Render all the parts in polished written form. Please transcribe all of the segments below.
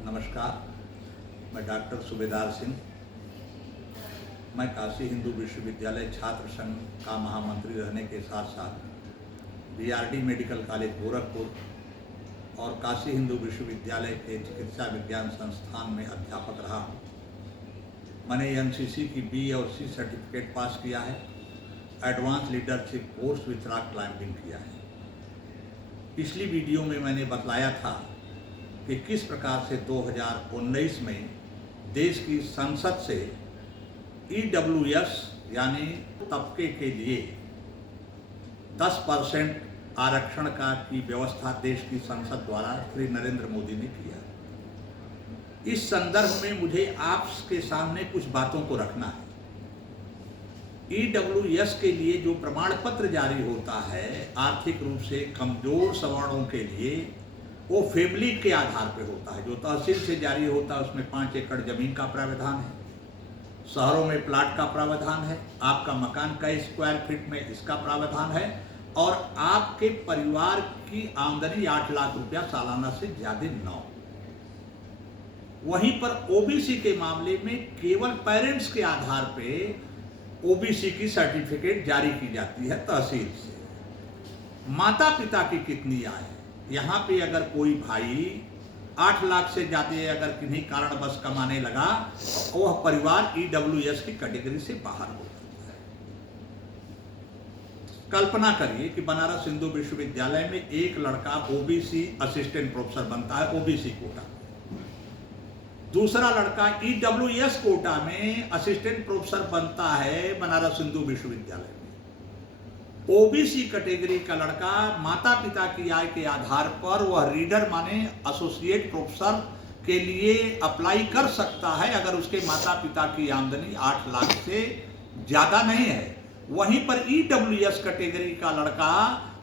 नमस्कार, मैं डॉक्टर सूबेदार सिंह। मैं काशी हिंदू विश्वविद्यालय छात्र संघ का महामंत्री रहने के साथ साथ बीआरडी मेडिकल कॉलेज गोरखपुर और काशी हिंदू विश्वविद्यालय के चिकित्सा विज्ञान संस्थान में अध्यापक रहा हूँ। मैंने एनसीसी की बी और सी सर्टिफिकेट पास किया है। Advance leadership course with rock climbing किया है। पिछली वीडियो में मैंने बतलाया था कि किस प्रकार से 2019 में देश की संसद से EWS यानी तबके के लिए 10% आरक्षण की व्यवस्था देश की संसद द्वारा श्री नरेंद्र मोदी ने किया। इस संदर्भ में मुझे आपके सामने कुछ बातों को रखना है। EWS के लिए जो प्रमाण पत्र जारी होता है आर्थिक रूप से कमजोर सवर्णों के लिए, वो फैमिली के आधार पर होता है। जो तहसील से जारी होता है उसमें 5 एकड़ जमीन का प्रावधान है, शहरों में प्लाट का प्रावधान है, आपका मकान कई स्क्वायर फीट में इसका प्रावधान है, और आपके परिवार की आमदनी 8 लाख रुपया सालाना से ज्यादा न हो। वहीं पर ओबीसी के मामले में केवल पेरेंट्स के आधार पे ओबीसी की सर्टिफिकेट जारी की जाती है तहसील से। माता पिता की कितनी आय है, यहाँ पे अगर कोई भाई 8 लाख से ज्यादा अगर किन्हीं कारणवश कमाने लगा, वह परिवार EWS की कैटेगरी से बाहर हो जाता है। कल्पना करिए कि बनारस हिंदू विश्वविद्यालय में एक लड़का ओबीसी असिस्टेंट प्रोफेसर बनता है, ओबीसी कोटा। दूसरा लड़का EWS कोटा में असिस्टेंट प्रोफेसर बनता है बनारस हिंदू विश्वविद्यालय में। ओबीसी कैटेगरी का लड़का माता पिता की आय के आधार पर वह रीडर माने एसोसिएट प्रोफेसर के लिए अप्लाई कर सकता है अगर उसके माता पिता की आमदनी 8 लाख से ज्यादा नहीं है। वहीं पर EWS कैटेगरी का लड़का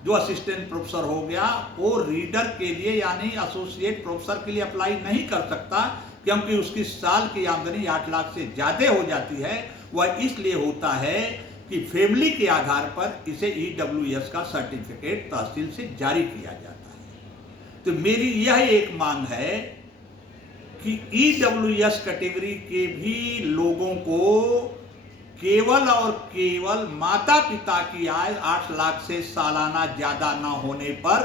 जो असिस्टेंट प्रोफेसर हो गया, वो रीडर के लिए यानी एसोसिएट प्रोफेसर के लिए अप्लाई नहीं कर सकता, क्योंकि उसकी साल की आमदनी 8 लाख से ज्यादा हो जाती है। वह इसलिए होता है कि फैमिली के आधार पर इसे EWS का सर्टिफिकेट तहसील से जारी किया जाता है। तो मेरी यह एक मांग है कि EWS कैटेगरी के भी लोगों को केवल और केवल माता पिता की आय 8 लाख से सालाना ज्यादा न होने पर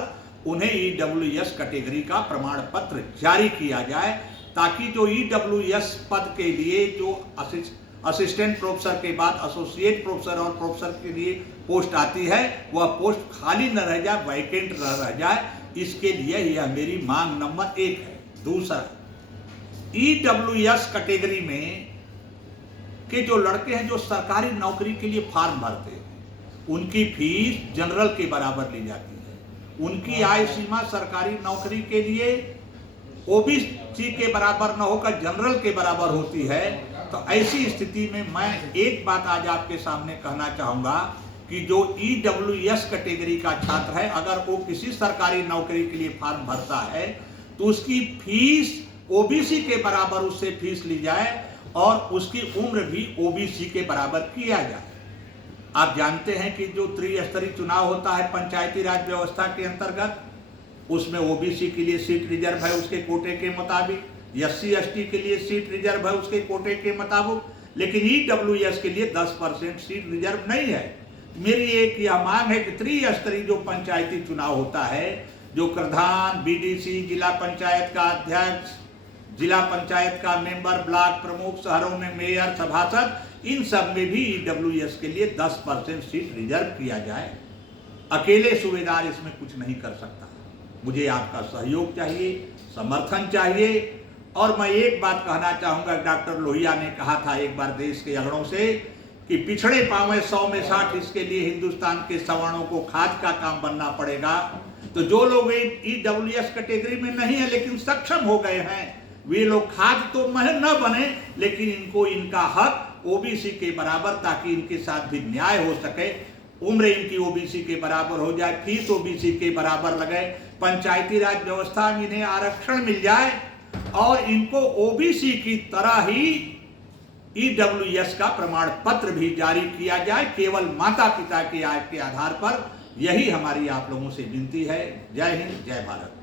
उन्हें EWS कैटेगरी का प्रमाण पत्र जारी किया जाए, ताकि जो EWS पद के लिए जो असिस्टेंट प्रोफेसर के बाद एसोसिएट प्रोफेसर और प्रोफेसर के लिए पोस्ट आती है, वह पोस्ट खाली न रह जाए, वैकेंट न रह जाए। इसके लिए यह मेरी मांग नंबर 1 है। दूसरा, EWS कैटेगरी में के जो लड़के हैं जो सरकारी नौकरी के लिए फॉर्म भरते हैं, उनकी फीस जनरल के बराबर ली जाती है। उनकी आय सीमा सरकारी नौकरी के लिए ओबीसी के बराबर न होकर जनरल के बराबर होती है। तो ऐसी स्थिति में मैं एक बात आज आपके सामने कहना चाहूंगा कि जो EWS कैटेगरी का छात्र है, अगर वो किसी सरकारी नौकरी के लिए फॉर्म भरता है तो उसकी फीस ओबीसी के बराबर उससे फीस ली जाए और उसकी उम्र भी ओबीसी के बराबर किया जाए। आप जानते हैं कि जो त्रिस्तरीय चुनाव होता है पंचायती राज व्यवस्था के अंतर्गत, उसमें ओबीसी के लिए सीट रिजर्व है उसके कोटे के मुताबिक, SC/ST के लिए सीट रिजर्व है उसके कोटे के मुताबिक, लेकिन EWS के लिए 10% सीट रिजर्व नहीं है। मेरी एक यह मांग है कि त्रिस्तरीय जो पंचायती चुनाव होता है, जो प्रधान, BDC, जिला पंचायत का अध्यक्ष, जिला पंचायत का मेंबर, ब्लॉक प्रमुख, शहरों में मेयर, सभासद, इन सब में भी EWS के लिए 10% सीट रिजर्व किया जाए। अकेले सूबेदार इसमें कुछ नहीं कर सकता। मुझे आपका सहयोग चाहिए, समर्थन चाहिए। और मैं एक बात कहना चाहूंगा, डॉक्टर लोहिया ने कहा था एक बार देश के अगड़ों से कि पिछड़े पावे 100 में 60, इसके लिए हिंदुस्तान के सवर्णों को खाद का काम बनना पड़ेगा। तो जो लोग EWS कैटेगरी में नहीं है लेकिन सक्षम हो गए हैं, वे लोग खाद तो न बने, लेकिन इनको इनका हक ओबीसी के बराबर, ताकि इनके साथ भी न्याय हो सके, उम्र इनकी ओबीसी के बराबर हो जाए, फीस ओबीसी के बराबर लगे, पंचायती राज व्यवस्था में इन्हें आरक्षण मिल जाए और इनको ओबीसी की तरह ही EWS का प्रमाण पत्र भी जारी किया जाए, केवल माता पिता की आय के आधार पर। यही हमारी आप लोगों से विनती है। जय हिंद, जय भारत।